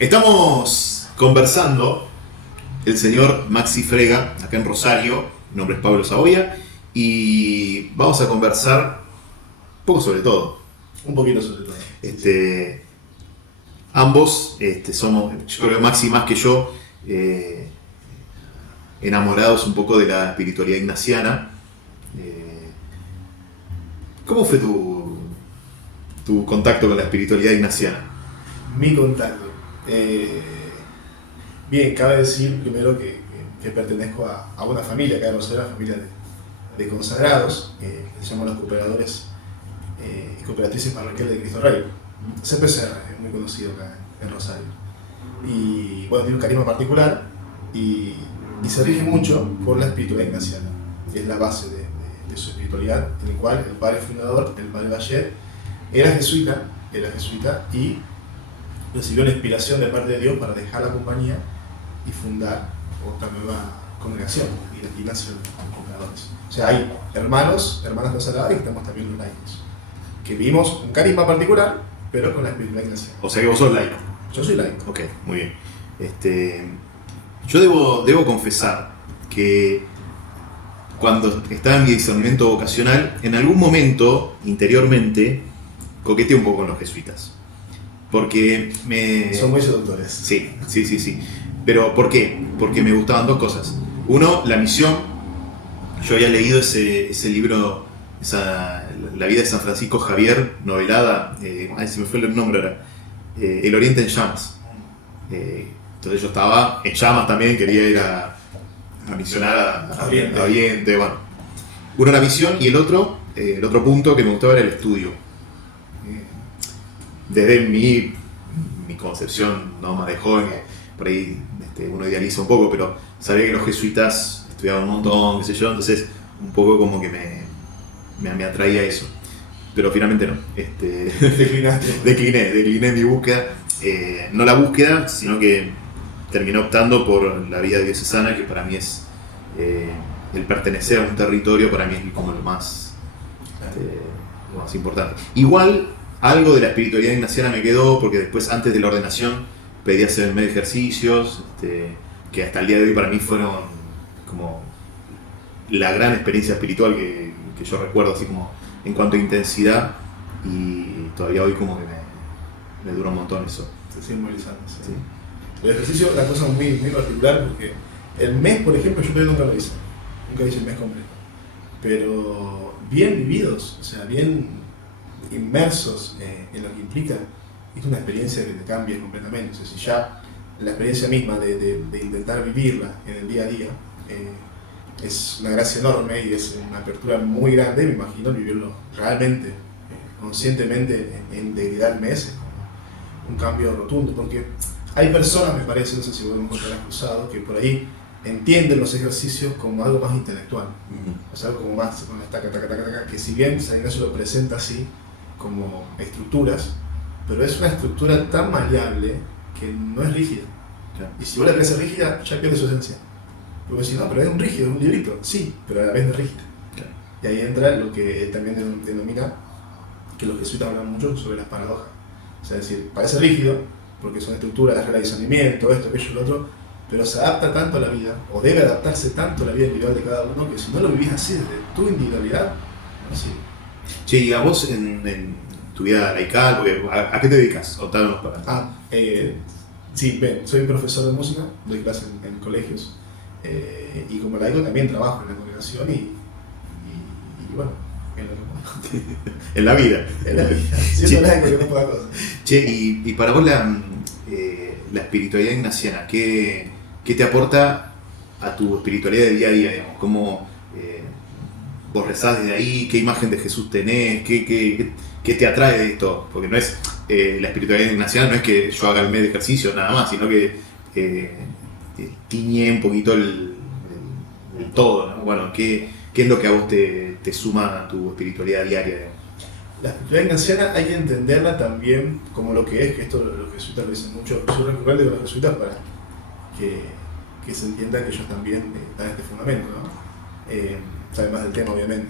Estamos conversando el señor Maxi Frega, acá en Rosario. Mi nombre es Pablo Saboya y vamos a conversar un poco sobre todo. Un poquito sobre todo. Ambos somos, yo creo que Maxi más que yo, enamorados un poco de la espiritualidad ignaciana. ¿Cómo fue tu contacto con la espiritualidad ignaciana? Mi contacto. Bien, cabe decir primero que pertenezco a una familia, acá en Rosario, una familia de consagrados, que se llaman los cooperadores y cooperatrices parroquiales de Cristo Rey. CPCR es muy conocido acá en Rosario. Y bueno, tiene un carisma particular y se rige mucho por la espiritualidad ignaciana, que es la base de su espiritualidad, en el cual el padre fundador, el padre Bayer, era jesuita y recibió la inspiración de parte de Dios para dejar la compañía y fundar otra nueva congregación, y nació los cooperadores. O sea, hay hermanas consagradas y estamos también los laicos, que vivimos un carisma particular, pero con la espiritualidad ignaciana. O sea que vos sos laico. Yo soy laico. Ok, muy bien. Yo debo confesar que cuando estaba en mi discernimiento vocacional, en algún momento, interiormente, coqueteé un poco con los jesuitas. Porque Son muy seductores. Sí. Pero ¿por qué? Porque me gustaban dos cosas. Uno, la misión. Yo había leído ese libro, La vida de San Francisco Javier, novelada, se me fue el nombre ahora, El Oriente en Llamas. Entonces yo estaba en llamas también, quería ir a misionar a Oriente. Bueno. Uno la misión y el otro punto que me gustaba era el estudio. Desde mi concepción, ¿no?, más de joven, por ahí uno idealiza un poco, pero sabía que los jesuitas estudiaban un montón, qué sé yo, entonces un poco como que me atraía eso. Pero finalmente no. Decliné mi búsqueda. No la búsqueda, sino que terminé optando por la vida diocesana, que para mí es el pertenecer a un territorio, para mí es como lo más importante. Igual, algo de la espiritualidad ignaciana me quedó, porque después, antes de la ordenación, pedí hacer medio ejercicios, que hasta el día de hoy para mí fueron como la gran experiencia espiritual que yo recuerdo, así como en cuanto a intensidad, y todavía hoy como que me dura un montón eso. Se sigue movilizando. Sí. El ejercicio es una cosa muy, muy particular, porque el mes, por ejemplo, yo todavía nunca lo hice el mes completo, pero bien vividos, o sea, bien inmersos en lo que implica, es una experiencia que te cambia completamente. O sea, si ya la experiencia misma de intentar vivirla en el día a día es una gracia enorme y es una apertura muy grande, me imagino vivirlo realmente, conscientemente, en integridad al mes, es como un cambio rotundo, porque hay personas, me parece, no sé si podemos encontrar cruzado, que por ahí entienden los ejercicios como algo más intelectual, o sea, algo como más con taca, que si bien San Ignacio lo presenta así, como estructuras, pero es una estructura tan maleable que no es rígida. Claro. Y si vos la crees rígida, ya pierde su esencia. Porque si no, pero es un rígido, es un librito, sí, pero a la vez no es rígida. Claro. Y ahí entra lo que él también denomina, que los jesuitas hablan mucho sobre las paradojas. O sea, es decir, parece rígido, porque son estructuras, la regla de discernimiento, esto, aquello, lo otro, pero se adapta tanto a la vida, o debe adaptarse tanto a la vida individual de cada uno, que si no lo vivís así desde tu individualidad, no sirve. Che, y a vos en tu vida laical, porque ¿a qué te dedicas? Contanos para... Sí, soy profesor de música, doy clases en colegios, y como laico también trabajo en la congregación y bueno, en la vida. Siendo laico yo no puedo cosas. Che, y para vos la espiritualidad ignaciana, ¿qué te aporta a tu espiritualidad de día a día, digamos? ¿Cómo vos rezás desde ahí? ¿Qué imagen de Jesús tenés? ¿Qué te atrae de esto? Porque no es la espiritualidad ignaciana, no es que yo haga el mes de ejercicio nada más, sino que tiñe un poquito el todo, ¿no? Bueno, ¿qué es lo que a vos te suma a tu espiritualidad diaria, digamos? La espiritualidad ignaciana hay que entenderla también como lo que es, que esto los jesuitas lo dicen mucho, yo recurrente con los jesuitas para que se entienda que ellos también dan este fundamento, ¿no? Saben más del tema, obviamente,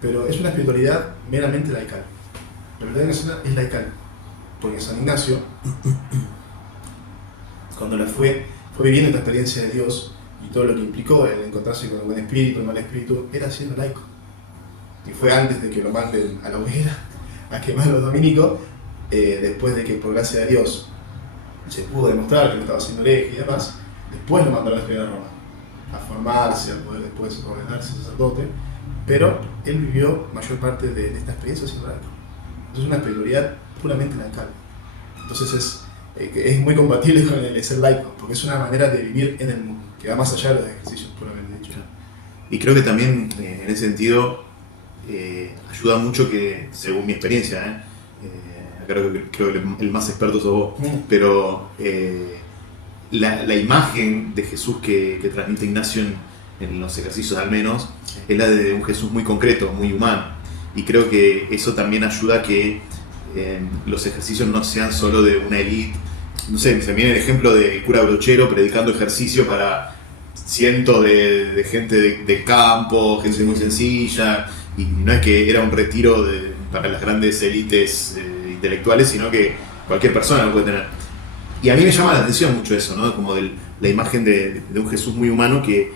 pero es una espiritualidad meramente laical. La espiritualidad ignaciana es laical, porque San Ignacio cuando la fue viviendo esta experiencia de Dios y todo lo que implicó el encontrarse con el buen espíritu, el mal espíritu, era siendo laico. Y fue antes de que lo manden a la hoguera a quemar los dominicos, después de que por gracia de Dios se pudo demostrar que no estaba siendo hereje y demás, después lo mandaron a estudiar a Roma, a formarse, a poder después ordenarse sacerdote, pero él vivió mayor parte de esta experiencia siendo laico. Entonces es una espiritualidad puramente laical. Entonces es muy compatible con el ser laico, porque es una manera de vivir en el mundo, que va más allá de los ejercicios puramente dicho. Y creo que también en ese sentido ayuda mucho que, según mi experiencia, creo que el más experto sos vos, pero la imagen de Jesús que transmite Ignacio en los ejercicios al menos, es la de un Jesús muy concreto, muy humano. Y creo que eso también ayuda a que los ejercicios no sean solo de una élite. No sé, se me viene el ejemplo del cura Brochero predicando ejercicio para cientos de gente de campo, gente muy sencilla, y no es que era un retiro para las grandes élites intelectuales, sino que cualquier persona lo puede tener. Y a mí me llama la atención mucho eso, ¿no? Como la imagen de un Jesús muy humano que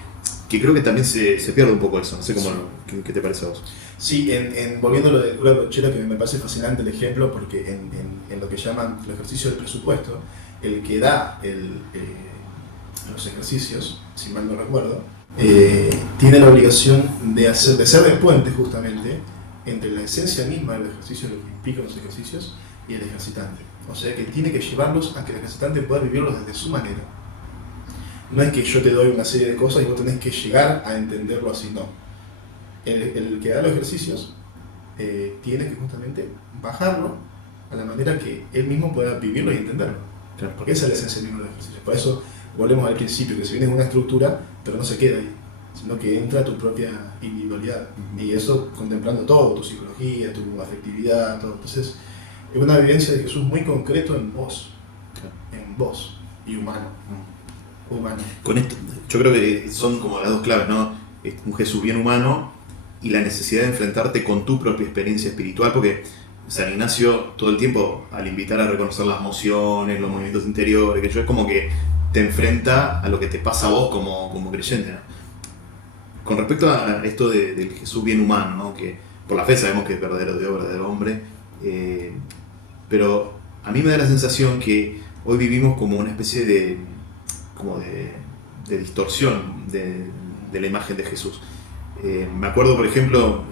creo que también se pierde un poco eso. No sé qué te parece a vos. Sí, volviendo a lo del cura Brochero, que me parece fascinante el ejemplo, porque en lo que llaman el ejercicio del presupuesto, el que da los ejercicios, si mal no recuerdo, tiene la obligación de ser de puente justamente entre la esencia misma del ejercicio, lo que implican los ejercicios, y el ejercitante. O sea que tiene que llevarlos a que el ejercitante pueda vivirlos desde su manera. No es que yo te doy una serie de cosas y vos tenés que llegar a entenderlo así, no. El que da los ejercicios tiene que justamente bajarlo a la manera que él mismo pueda vivirlo y entenderlo. Claro. Porque esa es la esencia misma del ejercicio. Por eso volvemos al principio, que si vienes una estructura, pero no se queda ahí, sino que entra tu propia individualidad. Y eso contemplando todo, tu psicología, tu afectividad, todo. Entonces, es una vivencia de Jesús muy concreto en vos, y humano. Humano. Con esto, yo creo que son como las dos claves, ¿no? Un Jesús bien humano y la necesidad de enfrentarte con tu propia experiencia espiritual, porque San Ignacio todo el tiempo, al invitar a reconocer las emociones, los movimientos interiores, que yo es como que te enfrenta a lo que te pasa a vos como creyente, ¿no? Con respecto a esto del Jesús bien humano, ¿no? Que por la fe sabemos que es verdadero Dios, verdadero hombre, pero a mí me da la sensación que hoy vivimos como una especie de distorsión de la imagen de Jesús. Me acuerdo, por ejemplo,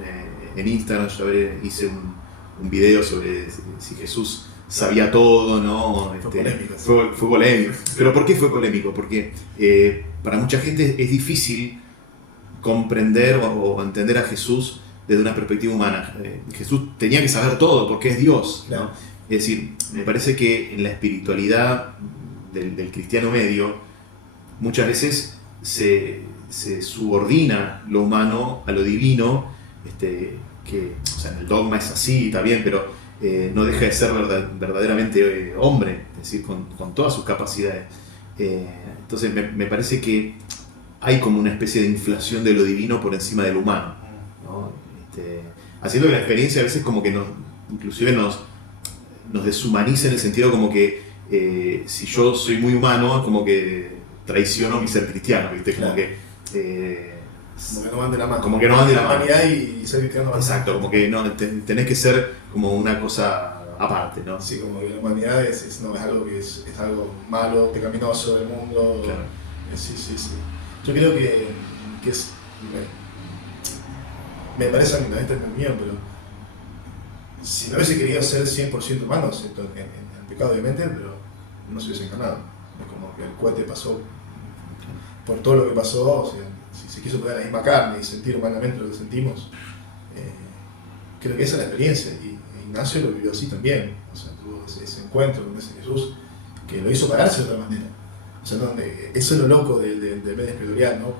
en Instagram yo hice un video sobre si Jesús sabía todo, ¿no? Fue polémico. ¿Pero por qué fue polémico? Porque para mucha gente es difícil comprender o entender a Jesús desde una perspectiva humana. Jesús tenía que saber todo porque es Dios, ¿no? Es decir, me parece que en la espiritualidad del cristiano medio muchas veces se subordina lo humano a lo divino, que o sea, en el dogma es así, está bien, pero no deja de ser verdaderamente hombre, es decir, con todas sus capacidades. Entonces me parece que hay como una especie de inflación de lo divino por encima de lo humano, ¿no? Haciendo que la experiencia a veces como que inclusive nos deshumaniza en el sentido como que si yo soy muy humano, como que traiciono mi ser cristiano, ¿viste? Como que como que no van de la mano. Como que no van de la mano. Humanidad y ser cristiano. Exacto, como que no, tenés que ser como una cosa aparte, ¿no? Sí, como que la humanidad es algo que es algo malo, pecaminoso del mundo. Claro. Sí. Yo creo que es. Me parece a mí, esta es mi opinión, pero si no hubiese querido ser 100% humano, en pecado obviamente, pero no se hubiese encarnado. Es como que el cohete pasó por todo lo que pasó, o sea, si se quiso poner la misma carne y sentir humanamente lo que sentimos, creo que esa es la experiencia, y Ignacio lo vivió así también, o sea, tuvo ese encuentro con ese Jesús que lo hizo pararse de otra manera. O sea, eso es lo loco del medio espiritual, ¿no?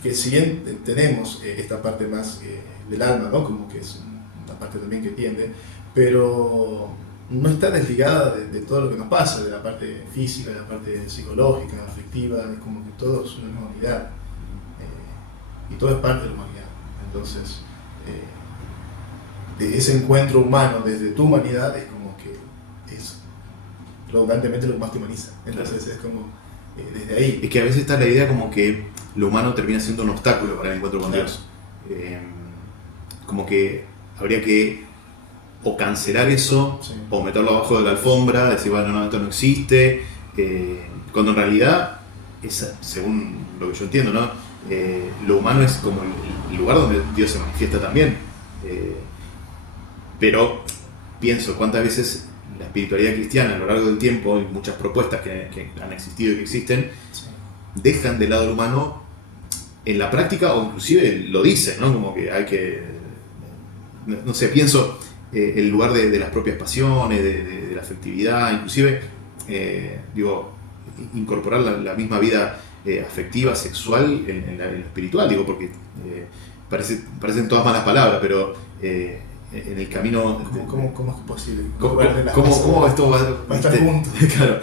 Que si bien tenemos esta parte más del alma, ¿no? Como que es una parte también que tiende, pero no está desligada de todo lo que nos pasa, de la parte física, de la parte psicológica, afectiva, es como que todo es una misma unidad, y todo es parte de la humanidad. Entonces, de ese encuentro humano desde tu humanidad es como que redundantemente lo que más te humaniza. Entonces es como desde ahí. Es que a veces está la idea como que lo humano termina siendo un obstáculo para el encuentro con Claro. Dios. Como que habría que o cancelar eso, Sí. o meterlo abajo de la alfombra, decir, bueno, no, esto no existe, cuando en realidad, según lo que yo entiendo, ¿no? Lo humano es como el lugar donde Dios se manifiesta también. Pero pienso cuántas veces la espiritualidad cristiana a lo largo del tiempo, y muchas propuestas que han existido y que existen, Sí. dejan de lado el humano en la práctica, o inclusive lo dicen, ¿no? Como que hay que, no sé, pienso el lugar de las propias pasiones, de la afectividad, inclusive, digo, incorporar la misma vida afectiva, sexual en lo espiritual, digo, porque parecen todas malas palabras, pero en el camino... ¿Cómo es que es posible? ¿Cómo esto va a estar ¿viste? juntos? Claro,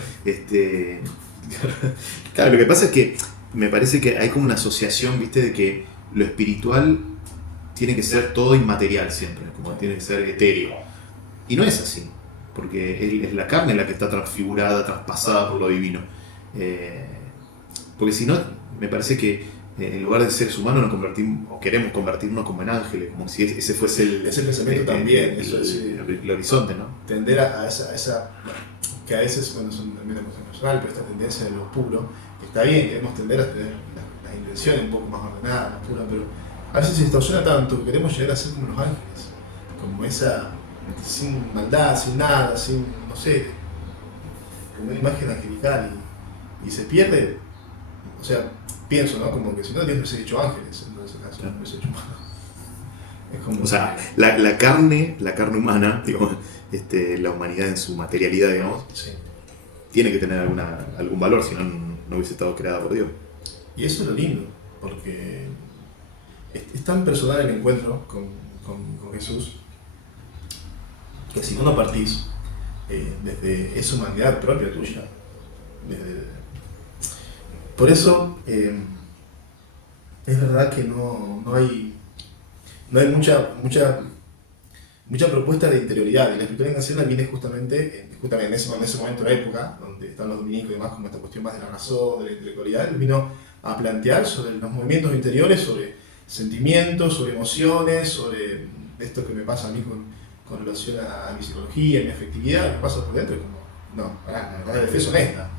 claro, lo que pasa es que me parece que hay como una asociación, ¿viste? De que lo espiritual tiene que ser todo inmaterial siempre, como tiene que ser etéreo. Y no es así, porque es la carne la que está transfigurada, traspasada por lo divino. Porque si no, me parece que en lugar de seres humanos nos convertimos, o queremos convertirnos como en ángeles, como si ese fuese Ese pensamiento también, eso es, el horizonte, ¿no? tender a esa que a veces, bueno, es también una cosa emocional, pero esta tendencia de lo puro, está bien, queremos tender a tener las intenciones un poco más ordenadas, más puras, pero a veces se distorsiona tanto que queremos llegar a ser como los ángeles, como esa, sin maldad, sin nada, sin, no sé, como una imagen angelical, y se pierde, o sea, pienso, ¿no? Como que si no Dios me hubiese dicho ángeles, entonces acaso no me hubiese hecho humano. Es como O sea, la carne humana, digamos, la humanidad en su materialidad, digamos, sí. tiene que tener algún valor, si no, no hubiese estado creada por Dios. Y eso es lo lindo, porque es tan personal el encuentro con Jesús, que si no partís desde esa humanidad propia tuya, por eso es verdad que no hay mucha propuesta de interioridad, y la escritura ignaciana viene justamente en ese momento, en la época, donde están los dominicos y demás, como esta cuestión más de la razón, de la intelectualidad, él vino a plantear sobre los movimientos interiores, sobre sentimientos, sobre emociones, sobre esto que me pasa a mí con relación a mi psicología, a mi afectividad, me pasa por dentro, y como, no, pará, la fe es honesta,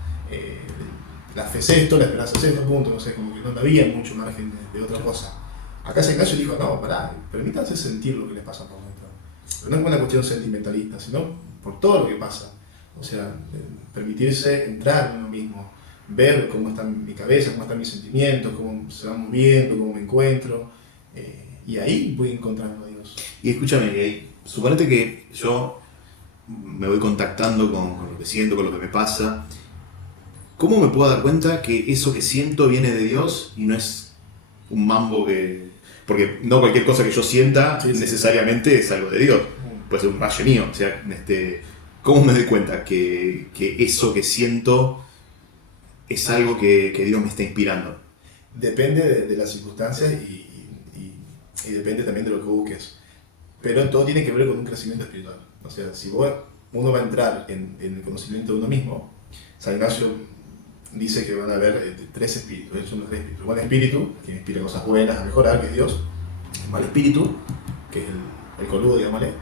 la fe es esto, la esperanza es esto, punto, no sé, como que no había mucho margen de otra cosa. Acá San Ignacio dijo, no, pará, permítanse sentir lo que les pasa por dentro. Pero no es una cuestión sentimentalista, sino por todo lo que pasa. O sea, permitirse entrar en uno mismo, ver cómo está mi cabeza, cómo están mis sentimientos, cómo se van moviendo, cómo me encuentro. Y ahí voy encontrando a Dios. Y escúchame, suponete que yo me voy contactando con lo que siento, con lo que me pasa. ¿Cómo me puedo dar cuenta que eso que siento viene de Dios y no es un mambo que... Porque no cualquier cosa que yo sienta necesariamente es algo de Dios. Puede ser un rayo mío. O sea, ¿cómo me doy cuenta que eso que siento es algo que Dios me está inspirando? Depende de las circunstancias y depende también de lo que busques. Pero todo tiene que ver con un crecimiento espiritual. O sea, si uno va a entrar en el conocimiento de uno mismo, San Ignacio dice que van a haber tres espíritus. Son los tres espíritus. El buen espíritu, que inspira cosas buenas a mejorar, que es Dios. El mal espíritu, que es el coludo, digámosle.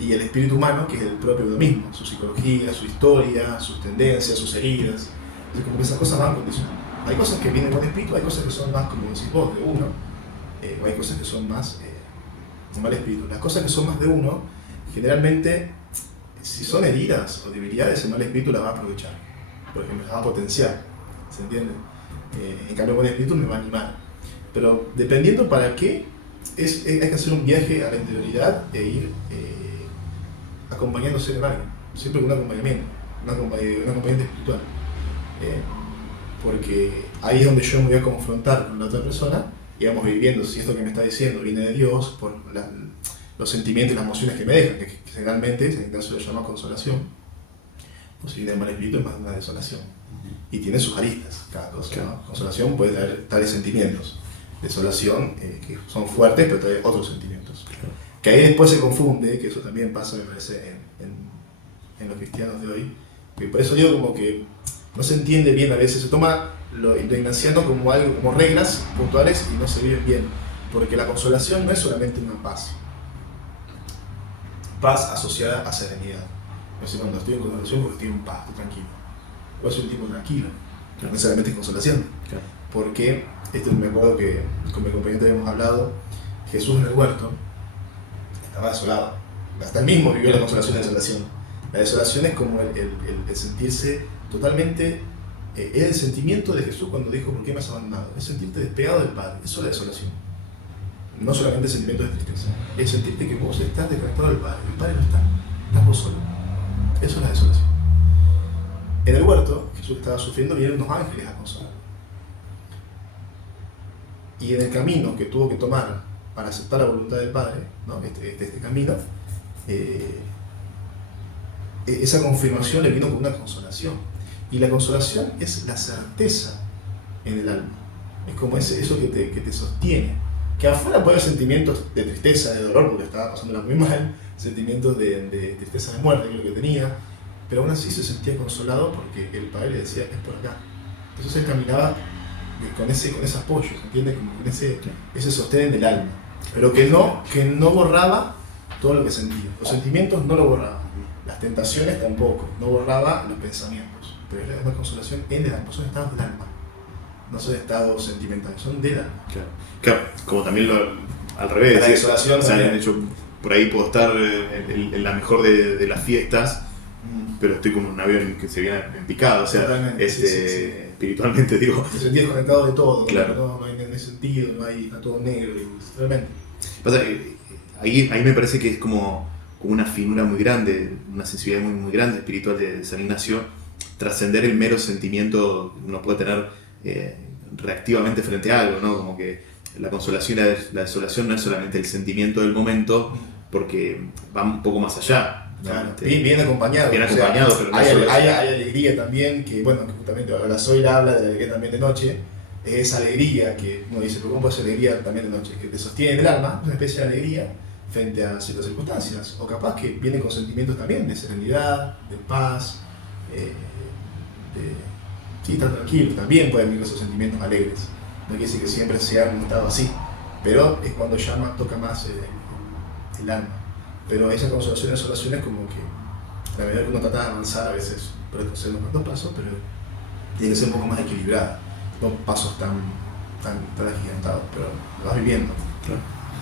Y el espíritu humano, que es el propio de uno mismo. Su psicología, su historia, sus tendencias, sus heridas. Entonces, como que esas cosas van condicionando. Hay cosas que vienen con espíritu, hay cosas que son más, como decís vos, de uno. O hay cosas que son más de mal espíritu. Las cosas que son más de uno, generalmente, si son heridas o debilidades, el mal espíritu las va a aprovechar. Por ejemplo, las va a potenciar. ¿Se entiende? En cambio, el buen espíritu me va a animar. Pero dependiendo para qué, hay que hacer un viaje a la interioridad e ir acompañándose de alguien. Siempre con un acompañamiento, un acompañante espiritual. Porque ahí es donde yo me voy a confrontar con la otra persona y vamos viviendo si esto que me está diciendo viene de Dios, por los sentimientos y las emociones que me dejan, que generalmente San Ignacio lo llama consolación, o si viene de mal espíritu es más una desolación. Y tiene sus aristas cada cosa. Claro. ¿No? Consolación puede traer tales sentimientos, desolación que son fuertes pero trae otros sentimientos. Claro. Que ahí después se confunde, que eso también pasa me parece en los cristianos de hoy, Y por eso digo como que no se entiende bien a veces, se toma lo ignaciano como algo, como reglas puntuales y no se viven bien. Porque la consolación no es solamente una paz. Paz asociada a serenidad. No sé, cuando estoy en consolación porque estoy en paz, estoy tranquilo. O soy un tipo tranquilo. No necesariamente es consolación. Claro. Porque, esto me acuerdo que con mi compañero habíamos hablado, Jesús en el huerto estaba desolado. Hasta él mismo vivió la consolación y la desolación. La desolación es como el sentirse totalmente... es el sentimiento de Jesús cuando dijo, ¿por qué me has abandonado? Es sentirte despegado del Padre. Eso es la desolación. No solamente el sentimiento de tristeza. Es sentirte que vos estás desconectado del Padre. El Padre no está. Estás vos solo. Eso es la desolación. En el huerto, Jesús estaba sufriendo, vinieron unos ángeles a consolarlo. Y en el camino que tuvo que tomar para aceptar la voluntad del Padre, ¿no? este camino, esa confirmación le vino con una consolación. Y la consolación es la certeza en el alma. Es como eso que te sostiene. Que afuera puede haber sentimientos de tristeza, de dolor, porque estaba pasándola muy mal, sentimientos de tristeza de muerte, que es lo que tenía, pero aún así se sentía consolado porque el Padre le decía, es por acá. Entonces él caminaba con ese apoyo, ¿se entiende? Como con ese sostén del alma, pero que no borraba todo lo que sentía. Los sentimientos no lo borraban, las tentaciones tampoco, no borraba los pensamientos, pero es la consolación en el alma, son estados del alma, no son estados sentimentales, son del alma. Claro, como también al revés, la desolación, o sea, de hecho, por ahí puedo estar en la mejor de las fiestas, pero estoy como en un avión que se viene en picado, o sea, sí. Espiritualmente digo. Te sentís desconectado de todo, claro. No hay sentido, está todo negro, realmente. Pasa que ahí me parece que es como una finura muy grande, una sensibilidad muy, muy grande espiritual de San Ignacio, trascender el mero sentimiento que uno puede tener reactivamente frente a algo, ¿no? Como que la consolación y la desolación no es solamente el sentimiento del momento, porque va un poco más allá. Claro, bien acompañado. Bien acompañado, pero no hay alegría también, que bueno, que justamente ahora Zoila habla de la alegría también de noche, es esa alegría que uno dice, pero ¿cómo puede ser alegría también de noche? Que te sostiene en el alma, una especie de alegría frente a ciertas circunstancias, o capaz que viene con sentimientos también de serenidad, de paz, sí, estar tranquilo, también pueden venir esos sentimientos alegres, no quiere decir que siempre se han estado así, pero es cuando toca más el alma. Pero esa consolación y desolación es como que la medida que uno trata de avanzar a veces puede hacer unos cuantos pasos, pero tiene que ser un poco más equilibrada, no pasos tan agigantados, pero lo vas viviendo. Claro.